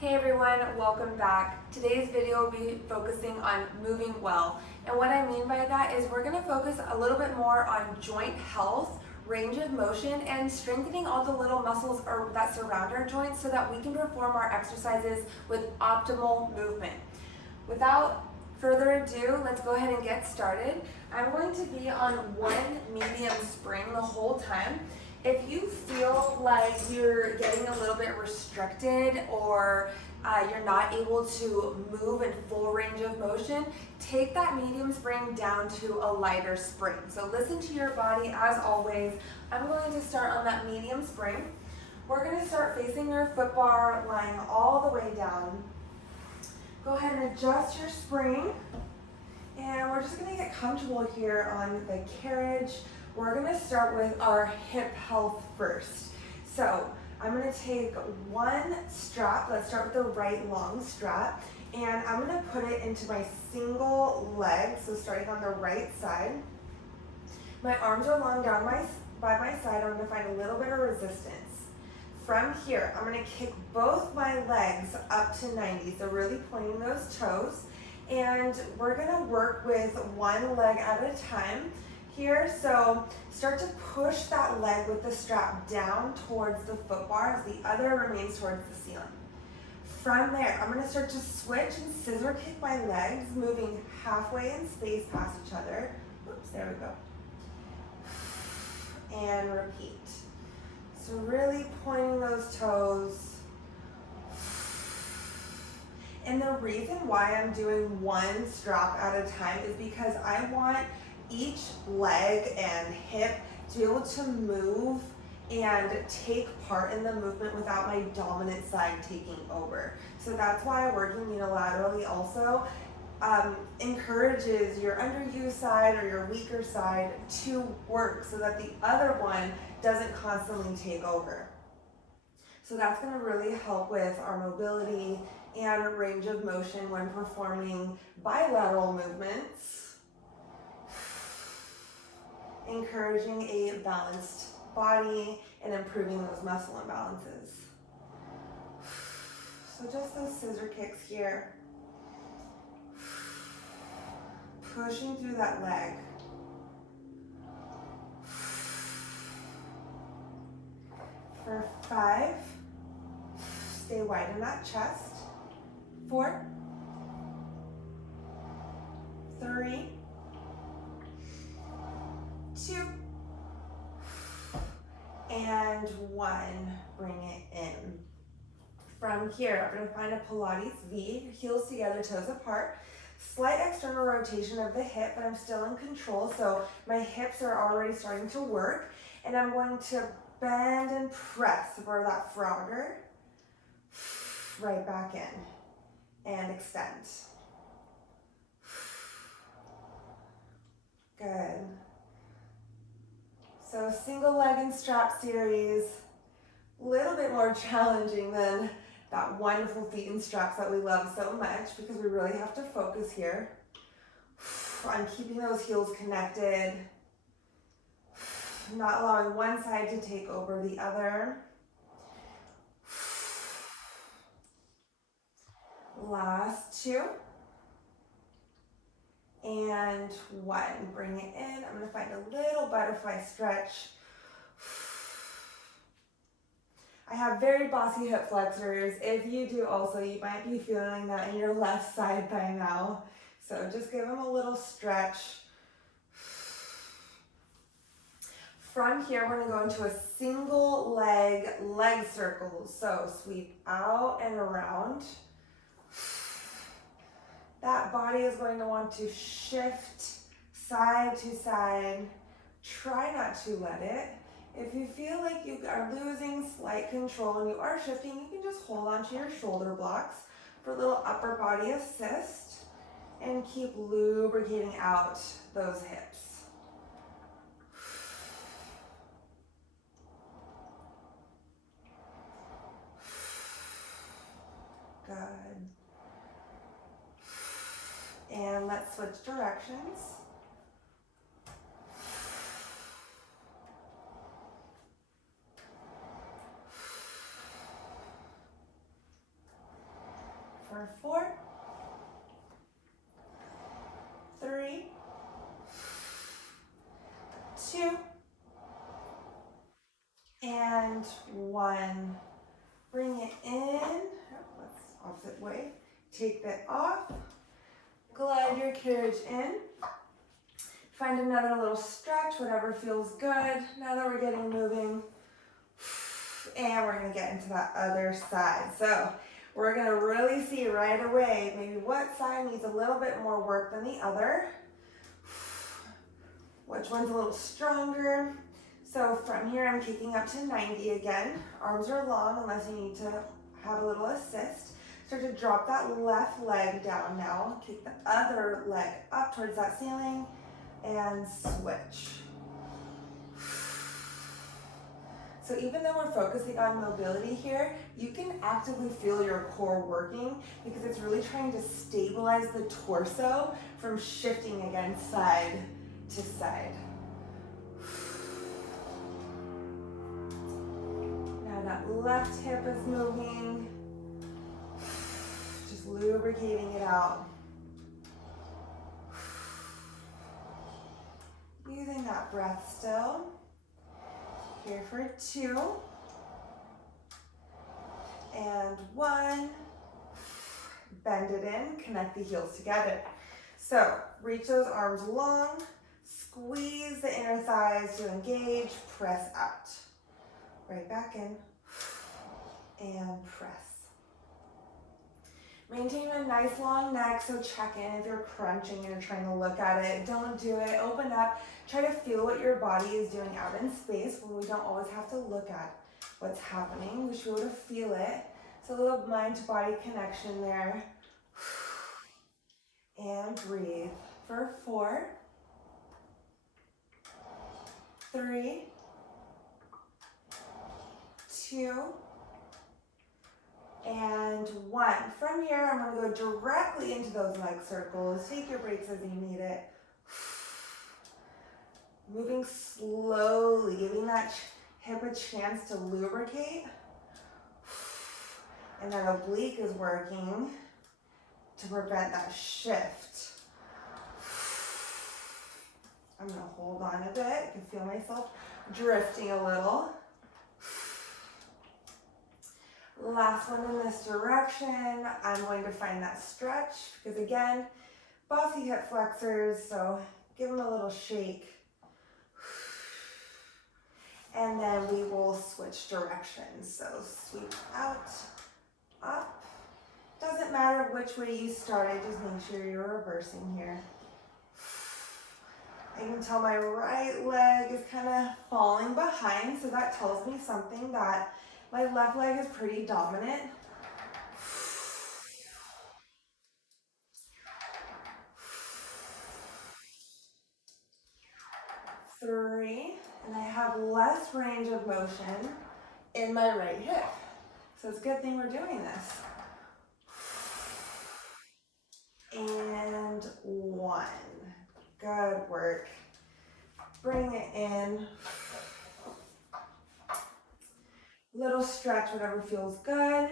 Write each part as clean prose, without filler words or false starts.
Hey everyone, welcome back. Today's video will be focusing on moving well. And what I mean by that is we're going to focus a little bit more on joint health, range of motion, and strengthening all the little muscles that surround our joints so that we can perform our exercises with optimal movement. Without further ado, let's go ahead and get started. I'm going to be on one medium spring the whole time. If you feel like you're getting a little bit restricted or you're not able to move in full range of motion, take that medium spring down to a lighter spring. So listen to your body as always. I'm going to start on that medium spring. We're going to start facing our foot bar, lying all the way down. Go ahead and adjust your spring. And we're just going to get comfortable here on the carriage. We're going to start with our hip health first. So I'm going to take one strap. Let's start with the right long strap. And I'm going to put it into my single leg. So starting on the right side. My arms are long down by my side. I'm going to find a little bit of resistance. From here, I'm going to kick both my legs up to 90. So really pointing those toes. And we're going to work with one leg at a time here. So start to push that leg with the strap down towards the foot bar as the other remains towards the ceiling. From there, I'm going to start to switch and scissor kick my legs, moving halfway in space past each other. Oops, there we go. And repeat. So really pointing those toes. And the reason why I'm doing one strap at a time is because I want each leg and hip to be able to move and take part in the movement without my dominant side taking over. So that's why working unilaterally also encourages your underused side or your weaker side to work so that the other one doesn't constantly take over. So that's going to really help with our mobility and range of motion when performing bilateral movements, encouraging a balanced body and improving those muscle imbalances. So just those scissor kicks here, pushing through that leg. For 5, stay wide in that chest. 4, 3, 2, and 1. Bring it in. From here, I'm going to find a Pilates V, heels together, toes apart. Slight external rotation of the hip, but I'm still in control, so my hips are already starting to work. And I'm going to bend and press for that Frogger. Right back in. And extend. Good. So single leg and strap series, a little bit more challenging than that wonderful feet and straps that we love so much because we really have to focus here on keeping those heels connected, not allowing one side to take over the other. Last 2. And 1. Bring it in. I'm going to find a little butterfly stretch. I have very bossy hip flexors. If you do also, you might be feeling that in your left side by now. So just give them a little stretch. From here, we're going to go into a single leg circle. So sweep out and around. That body is going to want to shift side to side. Try not to let it. If you feel like you are losing slight control and you are shifting, you can just hold onto your shoulder blocks for a little upper body assist and keep lubricating out those hips. Good. And let's switch directions. for 4, 3, 2, and 1. Bring it in. Let's opposite way. Take that off. Glide your carriage in. Find another little stretch, whatever feels good. Now that we're getting moving. And we're going to get into that other side. So we're going to really see right away maybe what side needs a little bit more work than the other. Which one's a little stronger. So from here, I'm kicking up to 90 again. Arms are long unless you need to have a little assist. Start to drop that left leg down now. Kick the other leg up towards that ceiling and switch. So even though we're focusing on mobility here, you can actively feel your core working because it's really trying to stabilize the torso from shifting again side to side. Now that left hip is moving, just lubricating it out. Using that breath still. Here for 2, and 1, bend it in, connect the heels together. So reach those arms long, squeeze the inner thighs to engage, press out. Right back in, and press. Maintain a nice long neck, so check in if you're crunching and you're trying to look at it. Don't do it, open up. Try to feel what your body is doing out in space when we don't always have to look at what's happening. We should be able to feel it. It's a little mind-to-body connection there. And breathe for 4, 3, 2, and 1. From here, I'm going to go directly into those leg circles. Take your breaks as you need it. Moving slowly, giving that hip a chance to lubricate. And that oblique is working to prevent that shift. I'm going to hold on a bit. I can feel myself drifting a little. Last one in this direction. I'm going to find that stretch because again, bossy hip flexors, so give them a little shake. And then we will switch directions. So sweep out, up. Doesn't matter which way you started, just make sure you're reversing here. I can tell my right leg is kind of falling behind, so that tells me something that my left leg is pretty dominant. 3, and I have less range of motion in my right hip. So it's a good thing we're doing this. And 1. Good work. Bring it in. Little stretch, whatever feels good.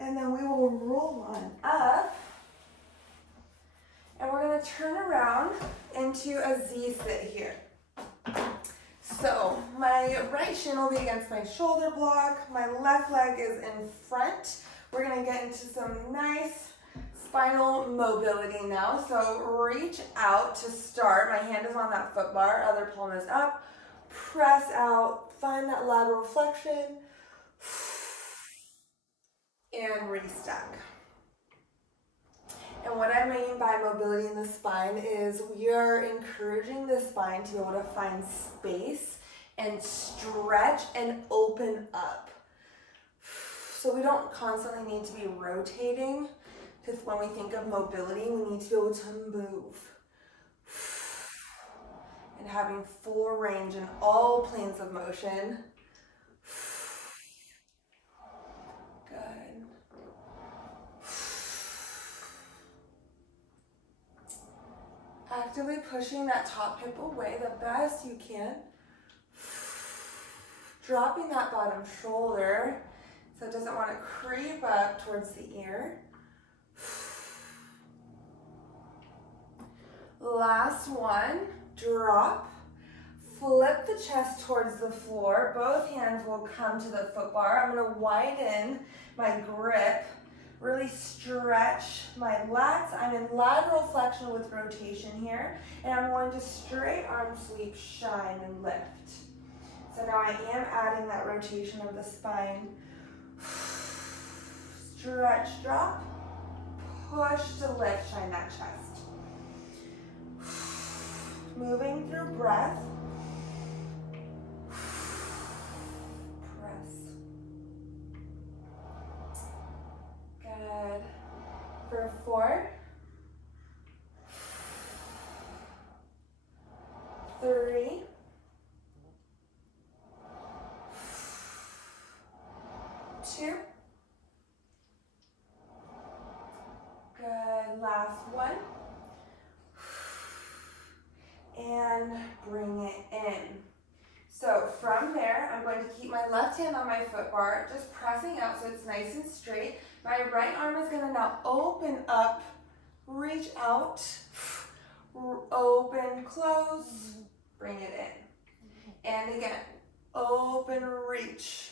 And then we will roll on up. And we're going to turn around into a Z sit here. So my right shin will be against my shoulder block. My left leg is in front. We're going to get into some nice spinal mobility now. So reach out to start. My hand is on that foot bar. Other palm is up. Press out. Find that lateral flexion. And restack. And what I mean by mobility in the spine is we are encouraging the spine to be able to find space and stretch and open up. So we don't constantly need to be rotating, because when we think of mobility, we need to be able to move. And having full range in all planes of motion. Good. Actively pushing that top hip away the best you can. Dropping that bottom shoulder so it doesn't want to creep up towards the ear. Last one, drop. Flip the chest towards the floor. Both hands will come to the foot bar. I'm going to widen my grip, really stretch my lats. I'm in lateral flexion with rotation here, and I'm going to straight arm sweep, shine, and lift. So now I am adding that rotation of the spine. Stretch, drop, push to lift, shine that chest. Moving through breath. Press. Good. For 4, 3, 2. Good. Last one. And bring it in. So from there, I'm going to keep my left hand on my foot bar, just pressing out so it's nice and straight. My right arm is going to now open up, reach out, open, close, bring it in. And again, open, reach,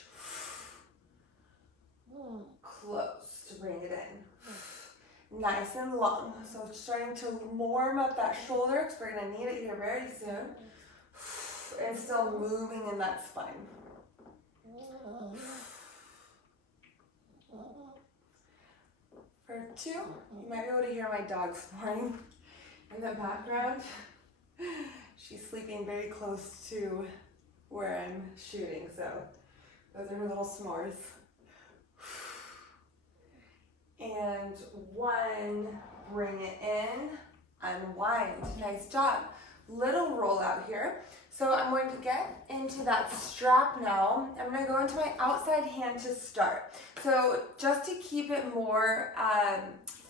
close to bring it in. Nice and long. So starting to warm up that shoulder because we're going to need it here very soon. And still moving in that spine. For 2, you might be able to hear my dog snoring in the background. She's sleeping very close to where I'm shooting, so those are her little snores. And 1, bring it in, unwind. Nice job. Little roll out here. So I'm going to get into that strap now. I'm going to go into my outside hand to start. So just to keep it more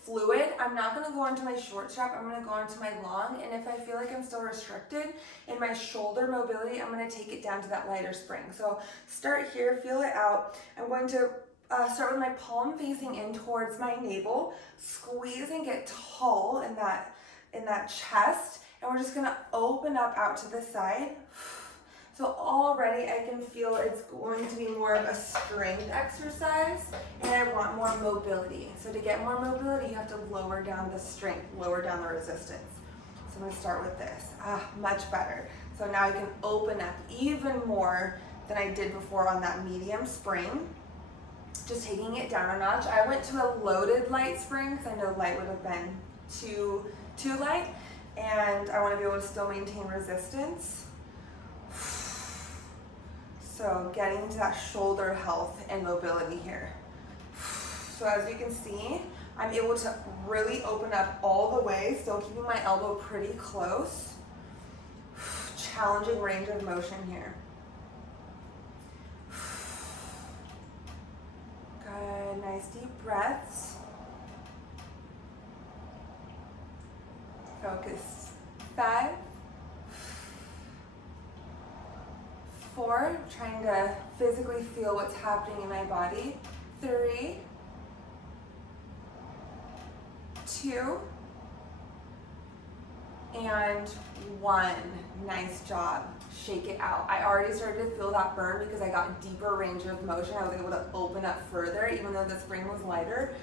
fluid, I'm not going to go into my short strap. I'm going to go into my long. And if I feel like I'm still restricted in my shoulder mobility, I'm going to take it down to that lighter spring. So start here, feel it out. I'm going to start with my palm facing in towards my navel. Squeeze and get tall in that chest. And we're just gonna open up out to the side. So already I can feel it's going to be more of a strength exercise, and I want more mobility. So to get more mobility, you have to lower down the strength, lower down the resistance. So I'm gonna start with this. Much better. So now I can open up even more than I did before on that medium spring. Just taking it down a notch. I went to a loaded light spring because I know light would have been too light. And I want to be able to still maintain resistance. So getting to that shoulder health and mobility here. So as you can see, I'm able to really open up all the way, still keeping my elbow pretty close. Challenging range of motion here. Good, nice deep breaths. Focus. 5, 4, trying to physically feel what's happening in my body. 3, 2, and 1. Nice job. Shake it out. I already started to feel that burn because I got deeper range of motion. I was able to open up further even though the spring was lighter.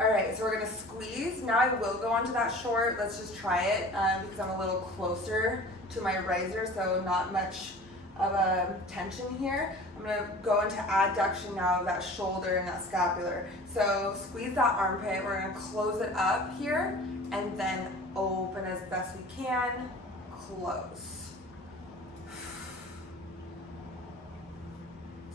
All right, so we're gonna squeeze. Now I will go onto that short. Let's just try it because I'm a little closer to my riser, so not much of a tension here. I'm gonna go into adduction now of that shoulder and that scapular. So squeeze that armpit. We're gonna close it up here and then open as best we can, close.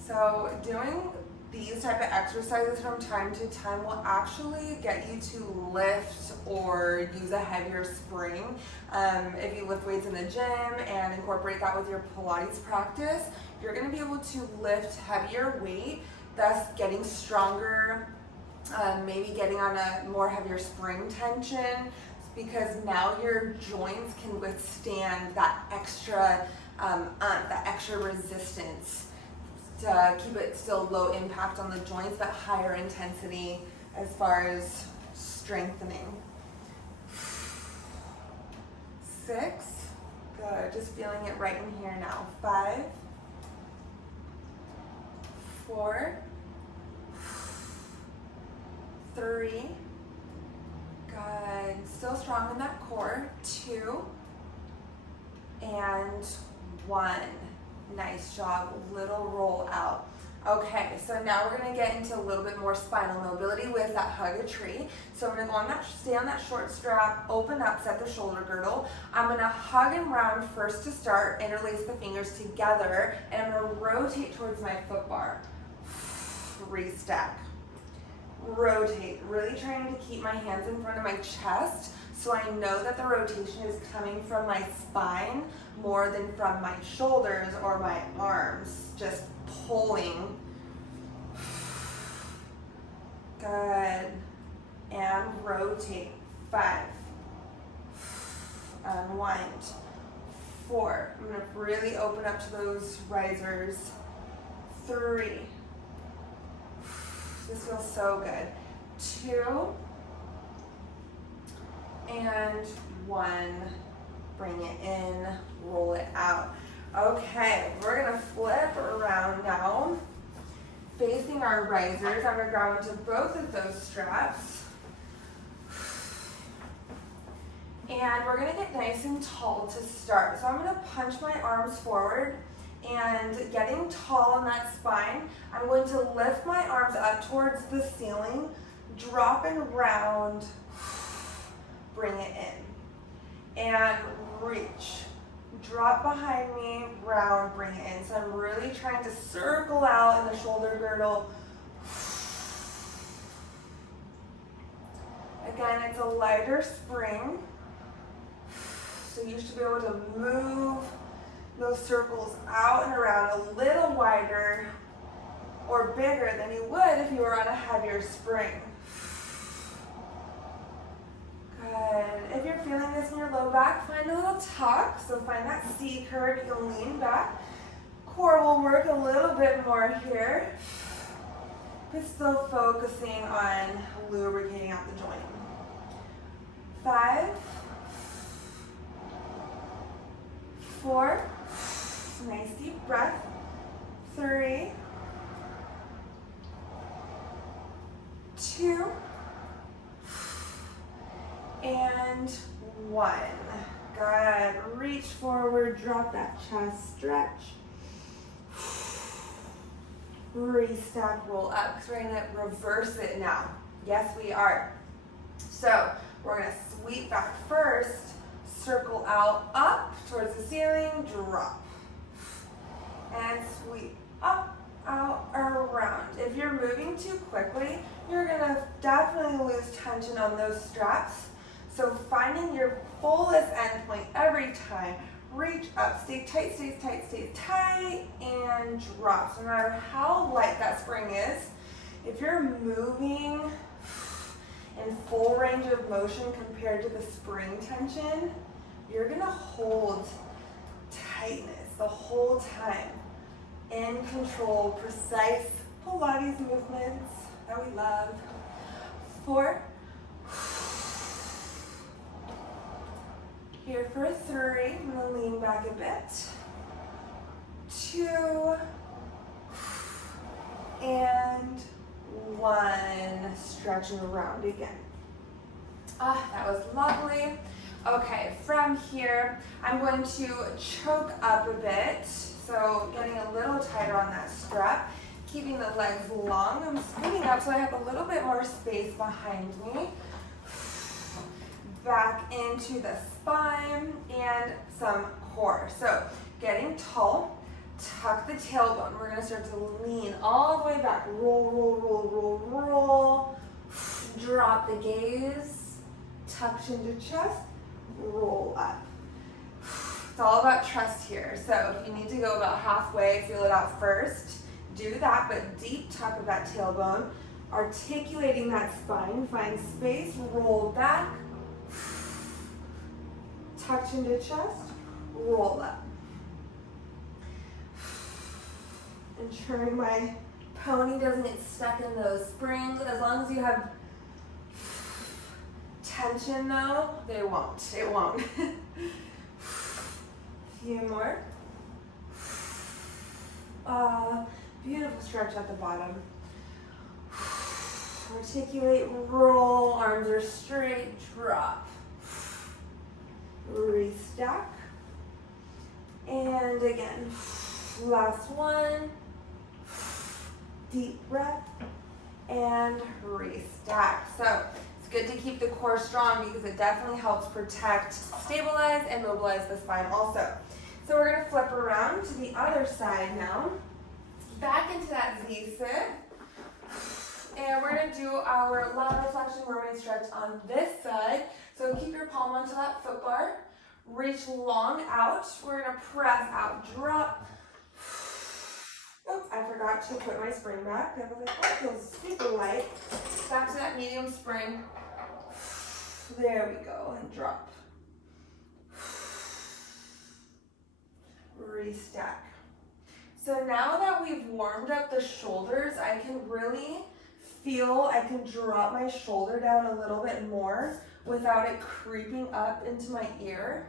So doing these type of exercises from time to time will actually get you to lift or use a heavier spring. If you lift weights in the gym and incorporate that with your Pilates practice, you're going to be able to lift heavier weight, thus getting stronger, maybe getting on a more heavier spring tension, because now your joints can withstand that extra resistance. to keep it still low impact on the joints, but higher intensity as far as strengthening. 6, good, just feeling it right in here now. 5, 4, 3, good, still strong in that core. 2, and 1. Nice job, little roll out. Okay, so now we're gonna get into a little bit more spinal mobility with that hug a tree. So I'm gonna go on that, stay on that short strap, open up, set the shoulder girdle. I'm gonna hug and round first to start, interlace the fingers together, and I'm gonna rotate towards my foot bar. Restack. Rotate, really trying to keep my hands in front of my chest so I know that the rotation is coming from my spine more than from my shoulders or my arms, just pulling. Good. And rotate. 5. Unwind. 4. I'm going to really open up to those risers. 3. This feels so good. 2. And 1. Bring it in, roll it out. Okay, we're gonna flip around now, facing our risers. I'm gonna grab onto both of those straps. And we're gonna get nice and tall to start. So I'm gonna punch my arms forward and getting tall on that spine, I'm going to lift my arms up towards the ceiling, drop and round, bring it in. And reach, drop behind me, round, bring it in. So I'm really trying to circle out in the shoulder girdle. Again, it's a lighter spring, so you should be able to move those circles out and around a little wider or bigger than you would if you were on a heavier spring. Good. If you're feeling this in your low back, find a little tuck. So find that C curve, you can lean back. Core will work a little bit more here, but still focusing on lubricating out the joint. 5, 4, nice deep breath. 3, 2, and 1. Good. Reach forward, drop that chest, stretch. Restack, roll up, because we're going to reverse it now. Yes, we are. So we're going to sweep back first, circle out, up towards the ceiling, drop. And sweep up, out, around. If you're moving too quickly, you're going to definitely lose tension on those straps. So finding your fullest end point every time, reach up, stay tight, stay tight, stay tight, and drop. So no matter how light that spring is, if you're moving in full range of motion compared to the spring tension, you're gonna hold tightness the whole time. In control, precise Pilates movements that we love. 4. Here for 3, I'm gonna lean back a bit. 2, and 1, stretching around again. That was lovely. Okay, from here, I'm going to choke up a bit. So getting a little tighter on that strap, keeping the legs long. I'm spinning up so I have a little bit more space behind me. Back into the spine and some core. So getting tall, tuck the tailbone. We're gonna start to lean all the way back. Roll, roll, roll, roll, roll. Drop the gaze, tuck chin to chest, roll up. It's all about trust here. So if you need to go about halfway, feel it out first, do that, but deep tuck of that tailbone, articulating that spine, find space, roll back, tuck chin to chest, roll up. Ensuring my pony doesn't get stuck in those springs. As long as you have tension though, they won't. It won't. Few more. Beautiful stretch at the bottom. Articulate, roll, arms are straight, drop. Restack. And again, last one. Deep breath and restack. So it's good to keep the core strong because it definitely helps protect, stabilize, and mobilize the spine also. So we're going to flip around to the other side now. Back into that Z-sit. And we're going to do our lateral flexion mermaid stretch on this side. So keep your palm onto that foot bar. Reach long out. We're going to press out, drop. Oops, I forgot to put my spring back. I was like, oh, it feels super light. Back to that medium spring. There we go, and drop. Restack. So now that we've warmed up the shoulders, I can really feel, I can drop my shoulder down a little bit more without it creeping up into my ear.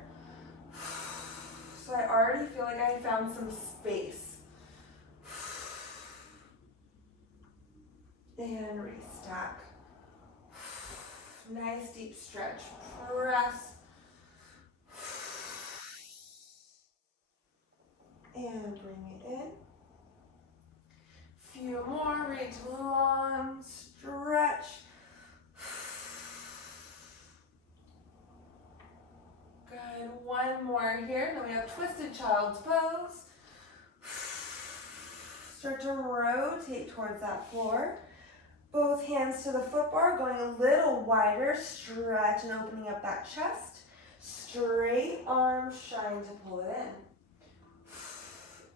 So I already feel like I found some space. And restack. Nice deep stretch. Press. And bring it in. Few more. Reach long. Stretch. Good. One more here. Then we have twisted child's pose. Start to rotate towards that floor. Both hands to the foot bar, going a little wider, stretch and opening up that chest. Straight arms, shine to pull it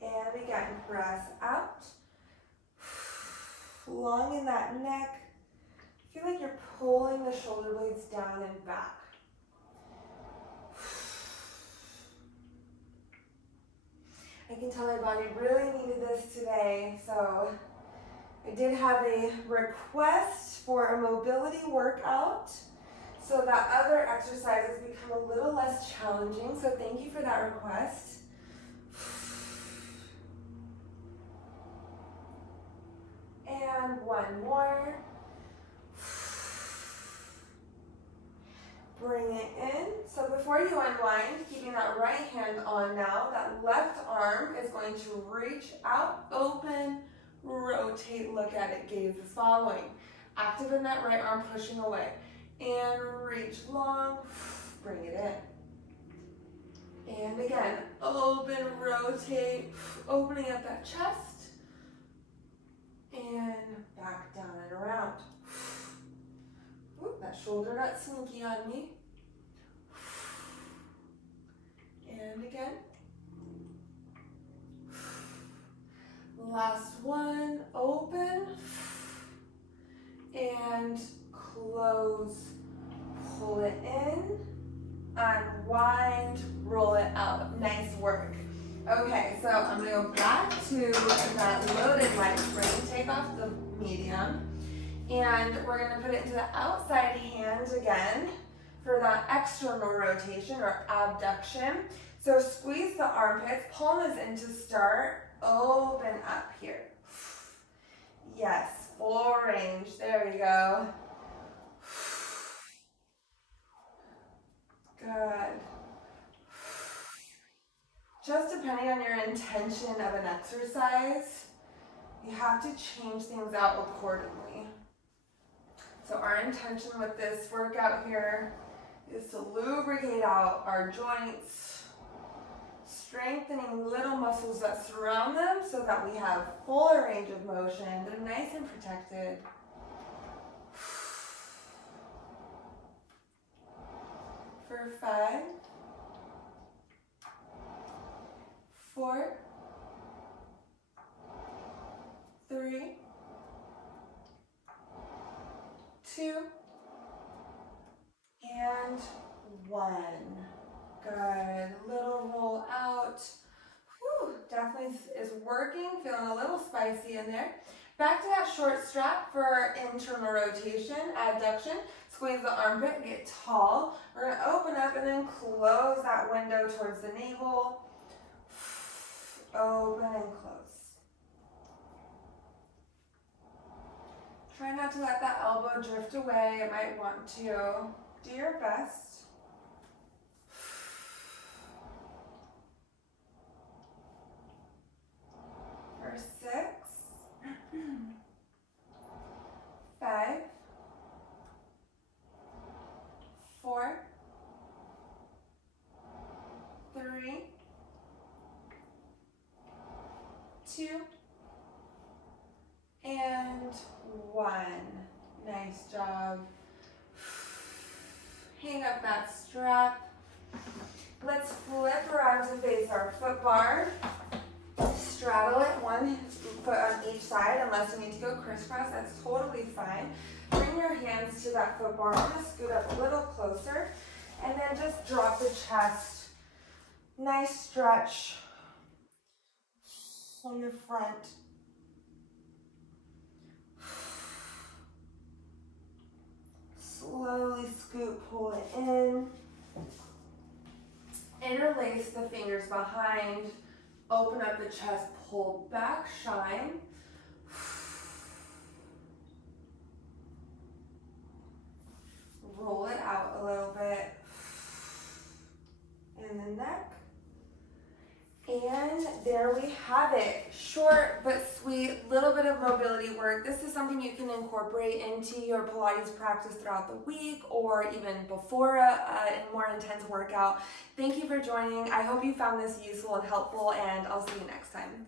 in. And again, press out. Long in that neck. Feel like you're pulling the shoulder blades down and back. I can tell my body really needed this today, so I did have a request for a mobility workout so that other exercises become a little less challenging. So thank you for that request. And one more. Bring it in. So before you unwind, keeping that right hand on now, that left arm is going to reach out, open, rotate, look at it, gaze is following. Active in that right arm, pushing away. And reach long, bring it in. And again, open, rotate, opening up that chest. And back down and around. Ooh, that shoulder got sneaky on me. And again. Last one, open. And close, pull it in, unwind, roll it out. Nice work. Okay, so I'm gonna go back to that loaded leg spring, take off the medium. And we're going to put it into the outside hand again for that external rotation or abduction. So squeeze the armpits, palm is in to start, open up here. Yes, full range, there we go. Good. Just depending on your intention of an exercise, you have to change things out accordingly. So our intention with this workout here is to lubricate out our joints, strengthening little muscles that surround them so that we have fuller range of motion. They're nice and protected. For 5, 4, 3, 2, and 1. Good. Little roll out. Whew. definitely is working, feeling a little spicy in there. Back to that short strap for internal rotation, adduction. Squeeze the armpit, get tall. We're gonna open up and then close that window towards the navel. Open and close. Try not to let that elbow drift away. It might want to. Do your best. For 6, 5, 4, 3, 2, and 1. Nice job. Hang up that strap. Let's flip around to face our foot bar. Straddle it, one foot on each side, unless you need to go crisscross, that's totally fine. Bring your hands to that foot bar. I'm going to scoot up a little closer, and then just drop the chest. Nice stretch from the front. Slowly scoot, pull it in. Interlace the fingers behind. Open up the chest, pull back, shine. Roll it out a little bit. In the neck. And there we have it. Short but sweet, little bit of mobility work. This is something you can incorporate into your Pilates practice throughout the week or even before a more intense workout. Thank you for joining. I hope you found this useful and helpful, and I'll see you next time.